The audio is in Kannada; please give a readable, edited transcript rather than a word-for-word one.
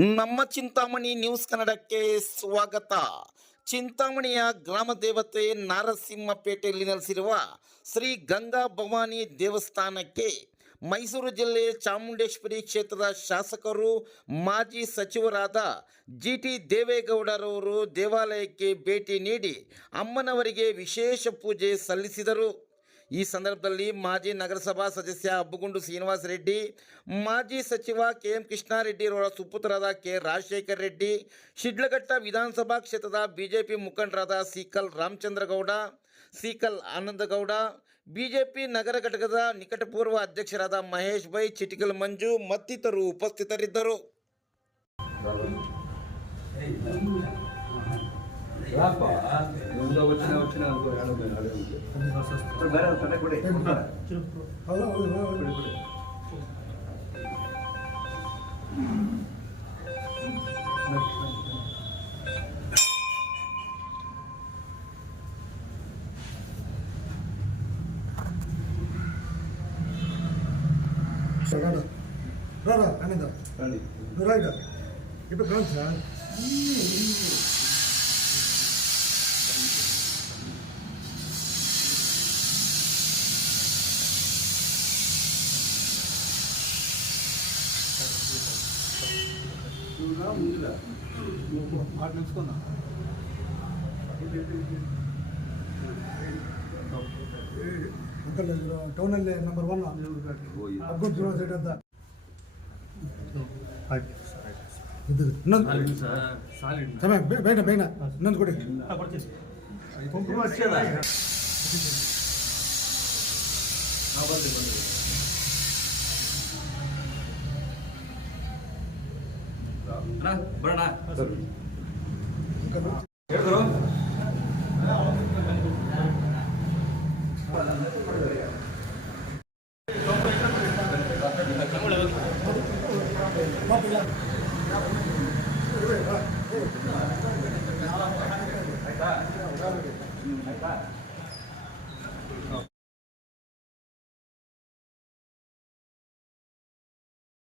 ನಮ್ಮ ಚಿಂತಾಮಣಿ ನ್ಯೂಸ್ ಕನ್ನಡಕ್ಕೆ ಸ್ವಾಗತ. ಚಿಂತಾಮಣಿಯ ಗ್ರಾಮ ದೇವತೆ ನಾರಸಿಂಹಪೇಟೆಯಲ್ಲಿ ನೆಲೆಸಿರುವ ಶ್ರೀ ಗಂಗಾ ಭವಾನಿ ದೇವಸ್ಥಾನಕ್ಕೆ ಮೈಸೂರು ಜಿಲ್ಲೆ ಚಾಮುಂಡೇಶ್ವರಿ ಕ್ಷೇತ್ರದ ಶಾಸಕರು ಮಾಜಿ ಸಚಿವರಾದ ಜಿಟಿ ದೇವೇಗೌಡರವರು ದೇವಾಲಯಕ್ಕೆ ಭೇಟಿ ನೀಡಿ ಅಮ್ಮನವರಿಗೆ ವಿಶೇಷ ಪೂಜೆ ಸಲ್ಲಿಸಿದರು. ಈ ಸಂದರ್ಭದಲ್ಲಿ ಮಾಜಿ ನಗರಸಭಾ ಸದಸ್ಯ ಅಬ್ಬುಗುಂಡು ಶ್ರೀನಿವಾಸ ರೆಡ್ಡಿ, ಮಾಜಿ ಸಚಿವ ಕೆಎಂ ಕೃಷ್ಣಾರೆಡ್ಡಿಯವರ ಸುಪುತ್ರರಾದ ಕೆ ರಾಜಶೇಖರ್ ರೆಡ್ಡಿ, ಶಿಡ್ಲಘಟ್ಟ ವಿಧಾನಸಭಾ ಕ್ಷೇತ್ರದ ಬಿಜೆಪಿ ಮುಖಂಡರಾದ ಸಿಕಲ್ ರಾಮಚಂದ್ರಗೌಡ, ಸಿಕಲ್ ಆನಂದಗೌಡ, ಬಿಜೆಪಿ ನಗರ ಘಟಕದ ನಿಕಟಪೂರ್ವ ಅಧ್ಯಕ್ಷರಾದ ಮಹೇಶ್ ಬೈ, ಚಿಟಿಕಲ್ ಮಂಜು ಮತ್ತಿತರರು ಉಪಸ್ಥಿತರಿದ್ದರು. ಟೌನಲ್ಲಿ ನಂಬರ್ 1 ಅಬ್ದುಲ್ ಜುನಾ ಸೈಡ್ ಅಂತ ಬೇಡ ಬೇಡ ಇನ್ನೊಂದು ಕೊಡಿ. ಬರೋಣ